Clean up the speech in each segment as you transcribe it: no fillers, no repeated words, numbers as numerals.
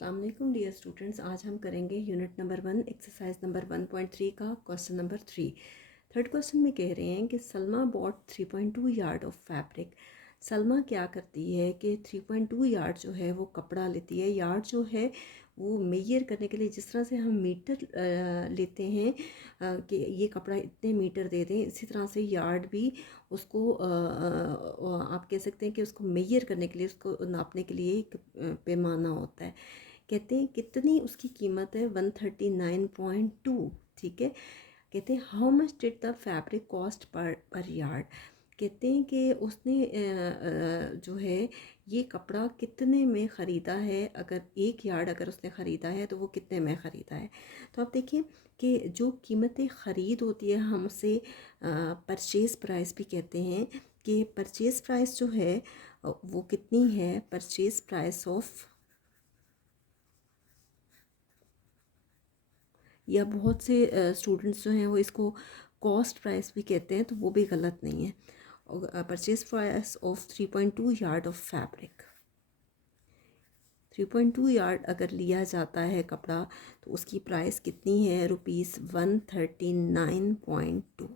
अस्सलाम वालेकुम dear students. आज हम करेंगे यूनिट नंबर 1 एक्सरसाइज नंबर 1.3 का क्वेश्चन नंबर 3। थर्ड क्वेश्चन में कह रहे हैं कि Salma bought 3.2 yard of fabric. Salma क्या करती है कि 3.2 यार्ड जो है वो कपड़ा लेती है। यार्ड जो है वो मेजर करने के लिए, जिस तरह से हम मीटर लेते हैं कि ये कपड़ा इतने मीटर दे दें, इसी तरह से यार्ड भी उसको आप कह सकते हैं कि उसको मेजर करने के लिए, उसको नापने के लिए एक पैमाना होता है। कहते हैं कितनी उसकी कीमत है 139.2। ठीक है, कहते हैं how much did the fabric cost per yard. कहते हैं कि उसने जो है ये कपड़ा कितने में ख़रीदा है। अगर 1 यार्ड अगर उसने ख़रीदा है तो वो कितने में ख़रीदा है। तो आप देखिए कि जो कीमतें ख़रीद होती है हम उसे परचेज़ प्राइस भी कहते हैं। कि परचेज़ प्राइस जो है वो कितनी है, परचेज़ प्राइस ऑफ, या बहुत से स्टूडेंट्स जो हैं वो इसको कॉस्ट प्राइस भी कहते हैं, तो वो भी गलत नहीं है। Purchase price of 3.2 yard of fabric. 3.2 yard अगर लिया जाता है कपड़ा तो उसकी प्राइस कितनी है, ₹139.2।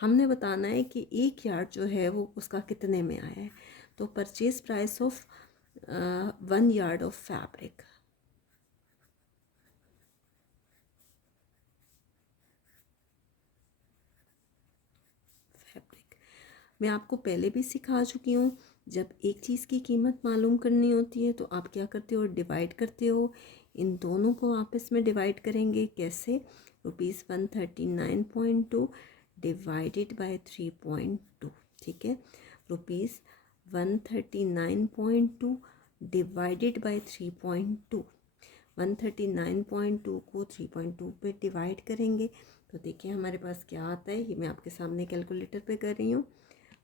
हमने बताना है कि 1 यार्ड जो है वो उसका कितने में आया है। तो purchase price of 1 yard of fabric, मैं आपको पहले भी सिखा चुकी हूँ। जब एक चीज़ की कीमत मालूम करनी होती है तो आप क्या करते हो, डिवाइड करते हो। इन दोनों को आपस में डिवाइड करेंगे कैसे, ₹139.2 डिवाइडेड बाय 3.2। ठीक है, ₹139.2 डिवाइडेड बाय 3.2। 139.2 को 3.2 पे डिवाइड करेंगे तो देखिए हमारे पास क्या आता है। ये मैं आपके सामने कैलकुलेटर पे कर रही हूँ।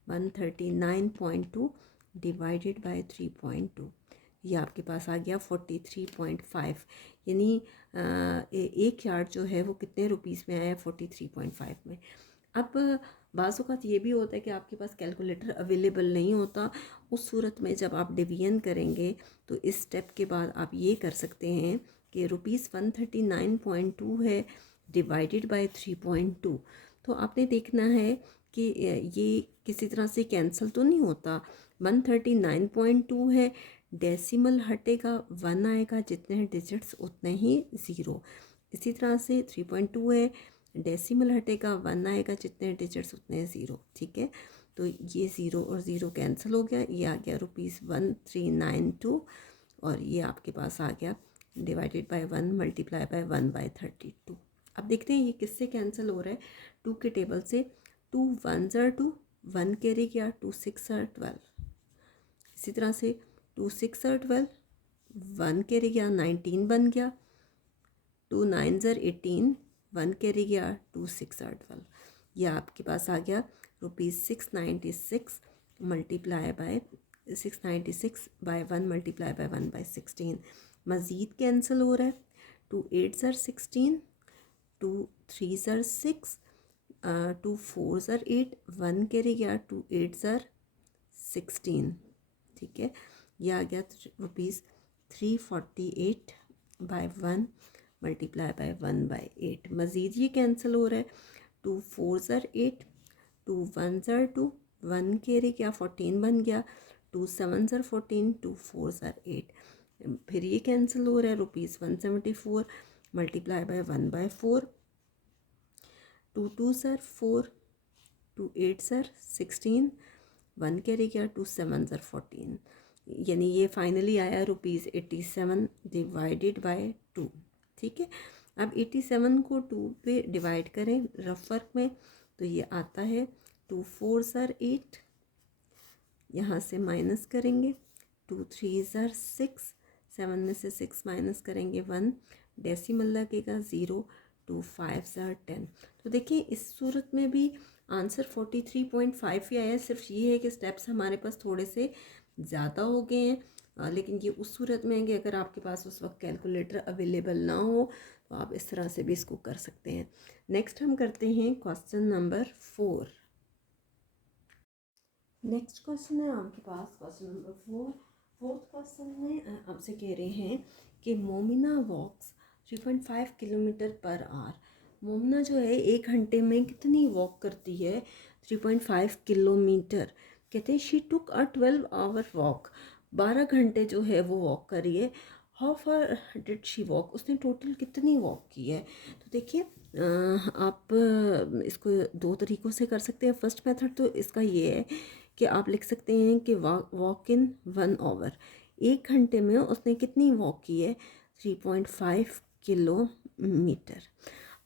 139.2 डिवाइडेड बाय 3.2, ये आपके पास आ गया 43.5। यानी 1 यार्ड जो है वो कितने रुपीस में आया, 43.5 में। अब बाज़ औक़ात ये भी होता है कि आपके पास कैलकुलेटर अवेलेबल नहीं होता। उस सूरत में जब आप डिवीजन करेंगे तो इस स्टेप के बाद आप ये कर सकते हैं कि ₹139.2 है डिवाइडेड बाय 3.2। तो आपने देखना है कि ये किसी तरह से कैंसिल तो नहीं होता। 139.2 है, डेसिमल हटेगा 1 आएगा, जितने डिजिट्स उतने ही ज़ीरो। इसी तरह से 3.2 है, डेसिमल हटेगा 1 आएगा, जितने डिजिट्स उतने ज़ीरो। ठीक है, तो ये ज़ीरो और ज़ीरो कैंसिल हो गया, ये आ गया ₹1392 और ये आपके पास आ गया डिवाइडेड बाय 1 मल्टीप्लाई बाय 1/32। अब देखते हैं ये किससे कैंसिल हो रहा है। 2 के टेबल से 2 1 ज़र 2, 1 कैरी गया, 2 6 ज़र 12। इसी तरह से 2 6 ज़र 12, 1 कैरी गया, 19 बन गया। 2 9 ज़र 18, 1 कैरी गया, 2 6 ज़र 12। यह आपके पास आ गया ₹696 multiply by 696 by 1 multiply by 1/16। मज़ीद कैंसिल हो रहा है। 2 8 ज़र 16, 2 3 ज़र 6, 2 4 ज़र 8, 1 कैरी गया, 2 8 ज़र 16। ठीक है, यह आ गया ₹348 बाय 1 मल्टीप्लाई बाय 1/8। मज़ीद ये कैंसिल हो रहा है। 2 4 ज़र 8, 2 1 ज़र 2, 1 कैरी गया, 14 बन गया। 2 7 ज़र 14, 2 4 ज़र 8। फिर ये कैंसिल हो रहा है। ₹174 मल्टीप्लाई बाय 1/4। 2 2 ज़र 4, 2 8 ज़र 16, 1 कैरी गया, 2 7 ज़र 14। यानी ये फाइनली आया ₹87 डिवाइडेड बाय 2। ठीक है, अब 87 को 2 पे डिवाइड करें रफ वर्क में तो ये आता है 2 4 ज़र 8, यहाँ से माइनस करेंगे। 2 3 ज़र 6, 7 में से 6 माइनस करेंगे 1, डेसिमल लगेगा 0। 2 5 ज़र 10। तो देखिए इस सूरत में भी आंसर 43.5 ही आया। सिर्फ ये है कि स्टेप्स हमारे पास थोड़े से ज़्यादा हो गए हैं, लेकिन ये उस सूरत में है कि अगर आपके पास उस वक्त कैलकुलेटर अवेलेबल ना हो तो आप इस तरह से भी इसको कर सकते हैं। नेक्स्ट हम करते हैं क्वेश्चन नंबर 4। नेक्स्ट क्वेश्चन है आपके पास क्वेश्चन नंबर 4। फोर्थ क्वेश्चन में आपसे कह रहे हैं कि मोमिना वॉक्स 3.5 किलोमीटर पर आवर। मोमिना जो है 1 घंटे में कितनी वॉक करती है? 3.5 किलोमीटर। कहते हैं she took a 12 hour walk. 12 घंटे जो है वो वॉक करी है। How far did she walk? उसने टोटल कितनी वॉक की है? तो देखिए आप इसको दो तरीक़ों से कर सकते हैं। फर्स्ट मेथड तो इसका ये है कि आप लिख सकते हैं कि वॉक इन 1 आवर। 1 घंटे में उसने कितनी वॉक की है? 3.5 किलोमीटर।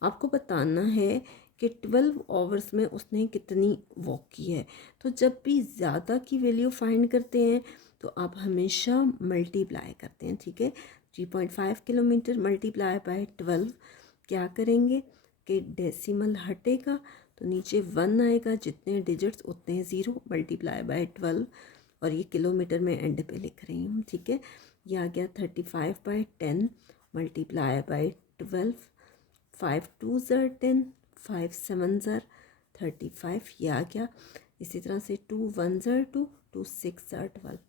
आपको बताना है कि 12 आवर्स में उसने कितनी वॉक की है। तो जब भी ज़्यादा की वैल्यू फाइंड करते हैं तो आप हमेशा मल्टीप्लाई करते हैं, ठीक है। 3.5 किलोमीटर मल्टीप्लाई बाय 12 क्या करेंगे कि डेसिमल हटेगा तो नीचे 1 आएगा, जितने डिजिट्स उतने 0, मल्टीप्लाई बाय 12, और ये किलोमीटर में एंड पे लिख रही हूँ, ठीक है। ये आ गया 35/10 मल्टीप्लाई बाय 12। 5 2 ज़र 10, 5 7 ज़र 35, ये आ गया। इसी तरह से 2 1 ज़र 2, 2 6 ज़र 12।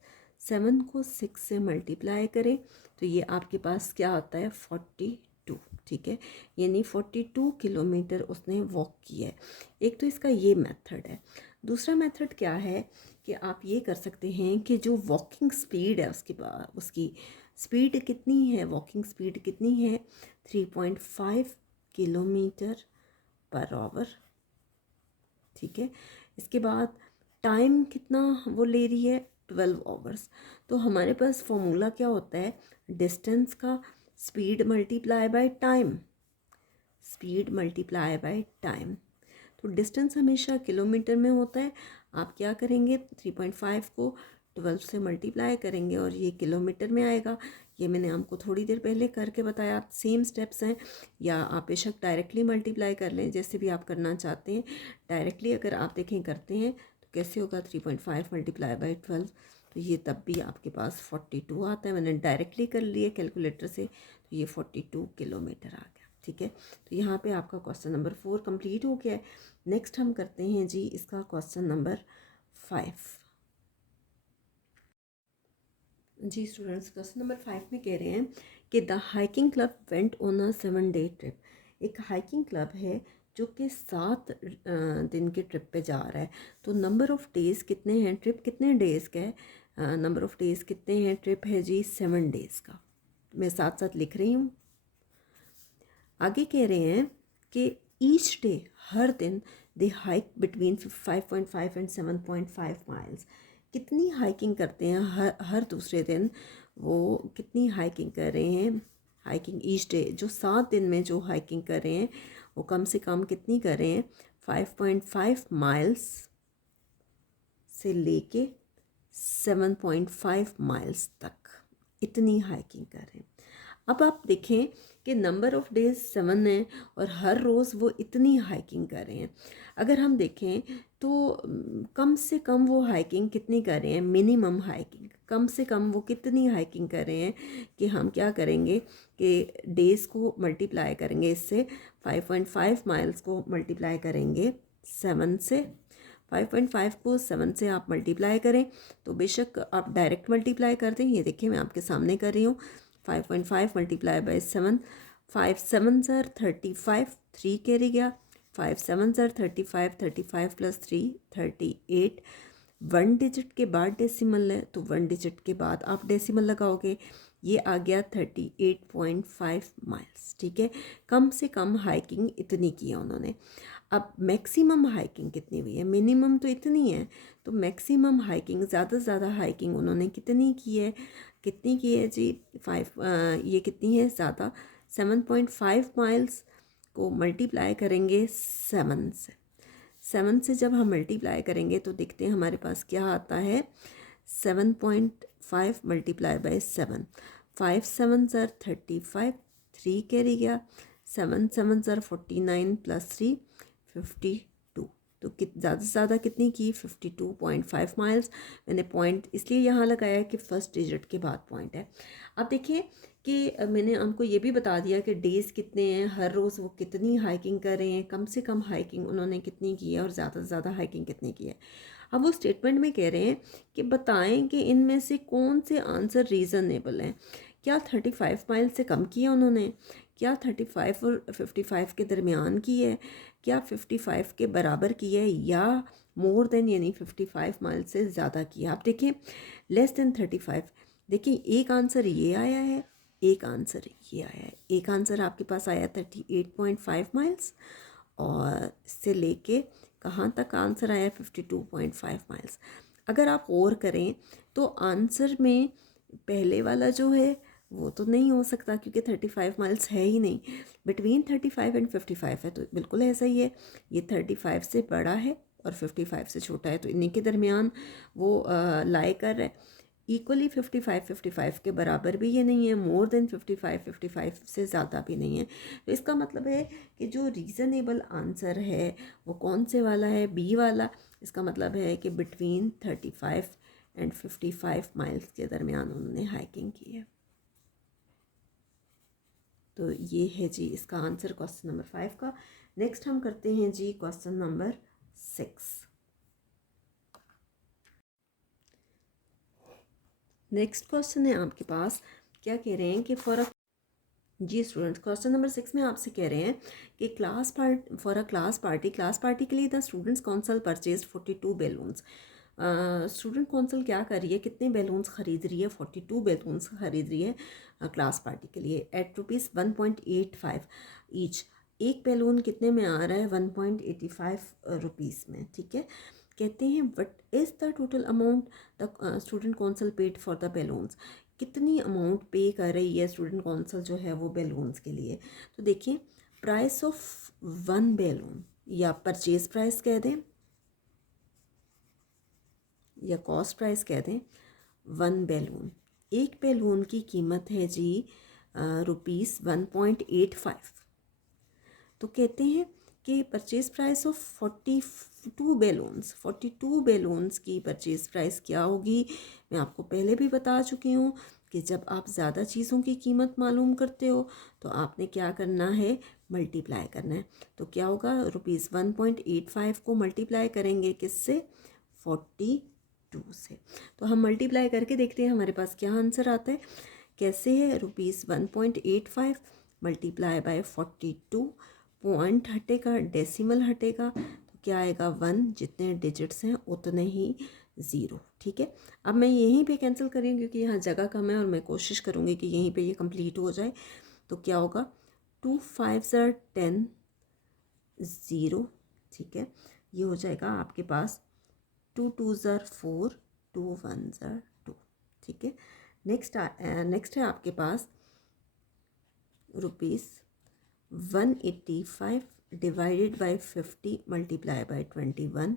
7 को 6 से मल्टीप्लाई करें तो ये आपके पास क्या आता है? 42, ठीक है। यानी 42 किलोमीटर उसने वॉक की है। एक तो इसका ये मेथड है। दूसरा मेथड क्या है कि आप ये कर सकते हैं कि जो वॉकिंग स्पीड है उसके बाद, उसकी स्पीड कितनी है, वॉकिंग स्पीड कितनी है? 3.5 किलोमीटर पर आवर, ठीक है। इसके बाद टाइम कितना वो ले रही है? 12 आवर्स। तो हमारे पास फॉर्मूला क्या होता है? डिस्टेंस का speed multiply by time, speed multiply by time. तो डिस्टेंस हमेशा किलोमीटर में होता है। आप क्या करेंगे? 3.5 को 12 से मल्टीप्लाई करेंगे और ये किलोमीटर में आएगा। ये मैंने आपको थोड़ी देर पहले करके बताया। सेम स्टेप्स हैं, या आप बेशक डायरेक्टली मल्टीप्लाई कर लें, जैसे भी आप करना चाहते हैं। डायरेक्टली अगर आप देखें करते हैं तो कैसे होगा? 3.5 मल्टीप्लाई बाय 12, तो ये तब भी आपके पास 42 आता है। मैंने डायरेक्टली कर लिया कैलकुलेटर से, तो ये 42 किलोमीटर आ गया, ठीक है। तो यहाँ पे आपका क्वेश्चन नंबर 4 कंप्लीट हो गया है। नेक्स्ट हम करते हैं जी इसका क्वेश्चन नंबर 5। जी स्टूडेंट्स, क्वेश्चन नंबर 5 में कह रहे हैं कि the hiking club went on a 7-day trip. एक हाइकिंग क्लब है जो कि 7 दिन के ट्रिप पे जा रहा है। तो नंबर ऑफ़ डेज़ कितने हैं? ट्रिप कितने डेज़ का है? नंबर ऑफ़ डेज़ कितने हैं? ट्रिप है जी 7 डेज़ का। मैं साथ साथ लिख रही हूँ। आगे कह रहे हैं कि ईच डे, हर दिन, दे हाइक बिटवीन 5.5 एंड 7.5 माइल्स। कितनी हाइकिंग करते हैं हर दूसरे दिन? वो कितनी हाइकिंग कर रहे हैं? हाइकिंग ईच डे, जो 7 दिन में जो हाइकिंग कर रहे हैं वो कम से कम कितनी कर रहे हैं? 5.5 माइल्स से लेके 7.5 माइल्स तक इतनी हाइकिंग कर रहे हैं। अब आप देखें कि नंबर ऑफ़ डेज़ 7 है और हर रोज़ वो इतनी हाइकिंग कर रहे हैं। अगर हम देखें तो कम से कम वो हाइकिंग कितनी कर रहे हैं? मिनिमम हाइकिंग कम से कम वो कितनी हाइकिंग कर रहे हैं कि हम क्या करेंगे कि डेज़ को मल्टीप्लाई करेंगे इससे। 5.5 माइल्स को मल्टीप्लाई करेंगे 7 से। 5.5 को 7 से आप मल्टीप्लाई करें तो बेशक आप डायरेक्ट मल्टीप्लाई कर दें। ये देखिए मैं आपके सामने कर रही हूँ। 5.5 मल्टीप्लाई बाय 7, 5 7 ज़र 35, 3 कैरी गया। 5 7 ज़र 35, 35 प्लस 3 38। 1 डिजिट के बाद डेसिमल है तो 1 डिजिट के बाद आप डेसिमल लगाओगे। ये आ गया 38.5 माइल्स, ठीक है। कम से कम हाइकिंग इतनी की है उन्होंने। अब मैक्सिमम हाइकिंग कितनी हुई है? मिनिमम तो इतनी है, तो मैक्सिमम हाइकिंग, ज़्यादा से ज़्यादा हाइकिंग उन्होंने कितनी की है? कितनी की है जी? 5, ये कितनी है ज़्यादा? 7.5 माइल्स को मल्टीप्लाई करेंगे 7 से। 7 से जब हम मल्टीप्लाई करेंगे तो देखते हैं हमारे पास क्या आता है। 7.5 मल्टीप्लाई बाय 7, 5 7 ज़र 35, 3 कैरी गया। 7 7 ज़र 49 प्लस 3 52। तो ज़्यादा से ज़्यादा कितनी की? 52.5 माइल्स। मैंने पॉइंट इसलिए यहाँ लगाया कि फर्स्ट डिजिट के बाद पॉइंट है। अब देखिए कि मैंने आपको ये भी बता दिया कि डेज़ कितने हैं, हर रोज़ वो कितनी हाइकिंग कर रहे हैं, कम से कम हाइकिंग उन्होंने कितनी की है और ज़्यादा से ज़्यादा हाइकिंग कितनी की है। अब वो स्टेटमेंट में कह रहे हैं कि बताएं कि इनमें से कौन से आंसर रीज़नेबल हैं। क्या 35 माइल से कम किया उन्होंने, क्या 35 और 55 के दरमियान की है, क्या 55 के बराबर की है, या मोर देन यानी 55 माइल से ज़्यादा किया। आप देखें लेस देन 35, देखिए एक आंसर ये आया है, एक आंसर ये आया है। एक आंसर आपके पास आया 38.5 माइल्स और इससे लेके कहाँ तक आंसर आया 52.5 माइल्स। अगर आप और करें तो आंसर में पहले वाला जो है वो तो नहीं हो सकता क्योंकि 35 माइल्स है ही नहीं, बिटवीन 35 एंड 55 है, तो बिल्कुल ऐसा ही है। ये 35 से बड़ा है और 55 से छोटा है, तो इन्हीं के दरमियान वो लाई कर रहा है। इक्वली 55 के बराबर भी ये नहीं है, मोर देन 55 से ज़्यादा भी नहीं है। तो इसका मतलब है कि जो रीज़नेबल आंसर है वो कौन से वाला है, बी वाला। इसका मतलब है कि बिटवीन 35 एंड 55 माइल्स के दरमियान उन्होंने हाइकिंग की है। तो ये है जी इसका आंसर क्वेश्चन नंबर 5 का। नेक्स्ट हम करते हैं जी क्वेश्चन नंबर 6। नेक्स्ट क्वेश्चन है आपके पास, क्या कह रहे हैं कि जी स्टूडेंट्स क्वेश्चन नंबर 6 में आपसे कह रहे हैं कि क्लास पार्टी के लिए the students council purchase 42 balloons. Student council क्या कर रही है, कितने बैलून्स ख़रीद रही है, 42 बैलून्स ख़रीद रही है क्लास पार्टी के लिए एट ₹1.85 ईच। एक बैलून कितने में आ रहा है, 1.85 रुपीज़ में, ठीक है। कहते हैं what is the total amount the student council paid for the balloons. कितनी अमाउंट पे कर रही है स्टूडेंट काउंसिल जो है वो बैलून्स के लिए। तो देखिए प्राइस ऑफ वन बैलून या परचेज प्राइस कह दें या कॉस्ट प्राइस कह दें, वन बैलून, एक बैलून की कीमत है जी ₹1.85। तो कहते हैं कि परचेज़ प्राइस ऑफ 42 बैलून्स की परचेज़ प्राइस क्या होगी। मैं आपको पहले भी बता चुकी हूँ कि जब आप ज़्यादा चीज़ों की कीमत मालूम करते हो तो आपने क्या करना है, मल्टीप्लाई करना है। तो क्या होगा, ₹1.85 को मल्टीप्लाई करेंगे किससे, 42 से। तो हम मल्टीप्लाई करके देखते हैं हमारे पास क्या आंसर आता है। कैसे है, ₹1.85 मल्टीप्लाई बाय 42, पॉइंट हटेगा, डेसिमल हटेगा, तो क्या आएगा 1, जितने डिजिट्स हैं उतने ही 0, ठीक है। अब मैं यहीं पे कैंसिल करूँगी क्योंकि यहाँ जगह कम है और मैं कोशिश करूँगी कि यहीं पे ये कंप्लीट हो जाए। तो क्या होगा, 2 5 10 0, ठीक है। ये हो जाएगा आपके पास 2 2 4, 2 1 2, ठीक है। नेक्स्ट है आपके पास ₹185 डिवाइडेड बाई 50 मल्टीप्लाई बाई 21।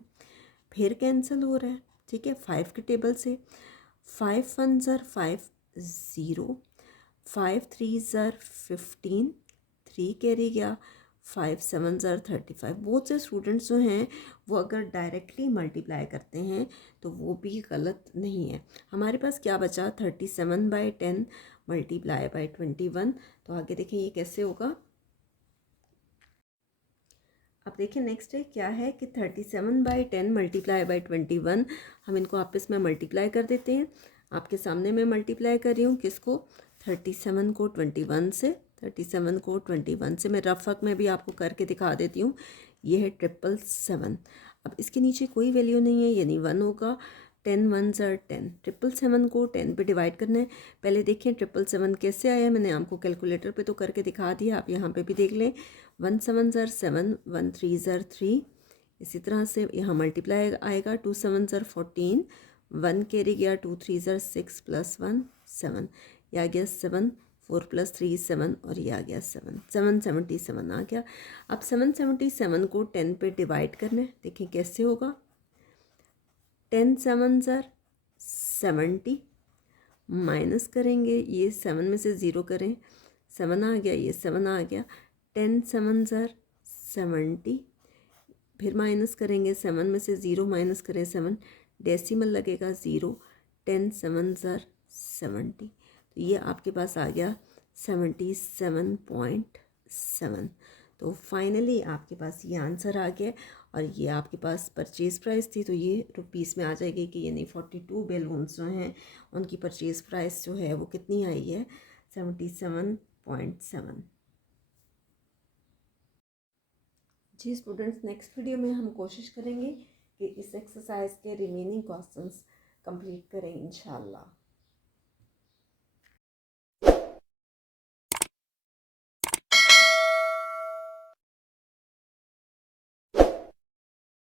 फिर कैंसिल हो रहा है, ठीक है, 5 के टेबल से। 5 1 5 0, 5 3 15, 3 कैरी गया, 5 7 35। बहुत से स्टूडेंट्स जो हैं वो अगर डायरेक्टली मल्टीप्लाई करते हैं तो वो भी गलत नहीं है। हमारे पास क्या बचा, 37/10 मल्टीप्लाई बाई 21। तो आगे देखिए ये कैसे होगा। अब देखिए नेक्स्ट है क्या है कि 37/10 मल्टीप्लाई बाई 21, हम इनको आपस में मल्टीप्लाई कर देते हैं। आपके सामने मैं मल्टीप्लाई कर रही हूँ किसको, 37 को 21 से, 37 को 21 से। मैं रफ वर्क में भी आपको करके दिखा देती हूँ। ये है 777। अब इसके नीचे कोई वैल्यू नहीं है यानी 1 होगा। 10 1 10, 777 को 10 पे डिवाइड करना है। पहले देखिए 777 कैसे आया, मैंने आपको कैलकुलेटर पे तो करके दिखा दिया, आप यहाँ पे भी देख लें। 1 7 7, 1 3 3। इसी तरह से यहाँ मल्टीप्लाई आएगा, 2 7 14, 1 कैरी गया, 2 3 6 प्लस 1 7, यह आ गया 7, 4 + 3 7 और ये आ गया 7, 777 आ गया। अब 777 को 10 पे डिवाइड करना है, देखें कैसे होगा। 10 7 70, माइनस करेंगे, ये 7 में से 0 करें, 7 आ गया, ये 7 आ गया। 10 7 70, फिर माइनस करेंगे, 7 में से 0 माइनस करें 7, डेसिमल लगेगा 0, 10 7 70। तो ये आपके पास आ गया 77.7। तो फाइनली आपके पास ये आंसर आ गया और ये आपके पास परचेज़ प्राइस थी, तो ये रुपीस में आ जाएगी कि यानी 42 बैलून्स जो हैं उनकी परचेज़ प्राइस जो है वो कितनी आई है, 77.7। जी स्टूडेंट्स, नेक्स्ट वीडियो में हम कोशिश करेंगे कि इस एक्सरसाइज के रिमेनिंग क्वेश्चंस कंप्लीट करें इंशाल्लाह।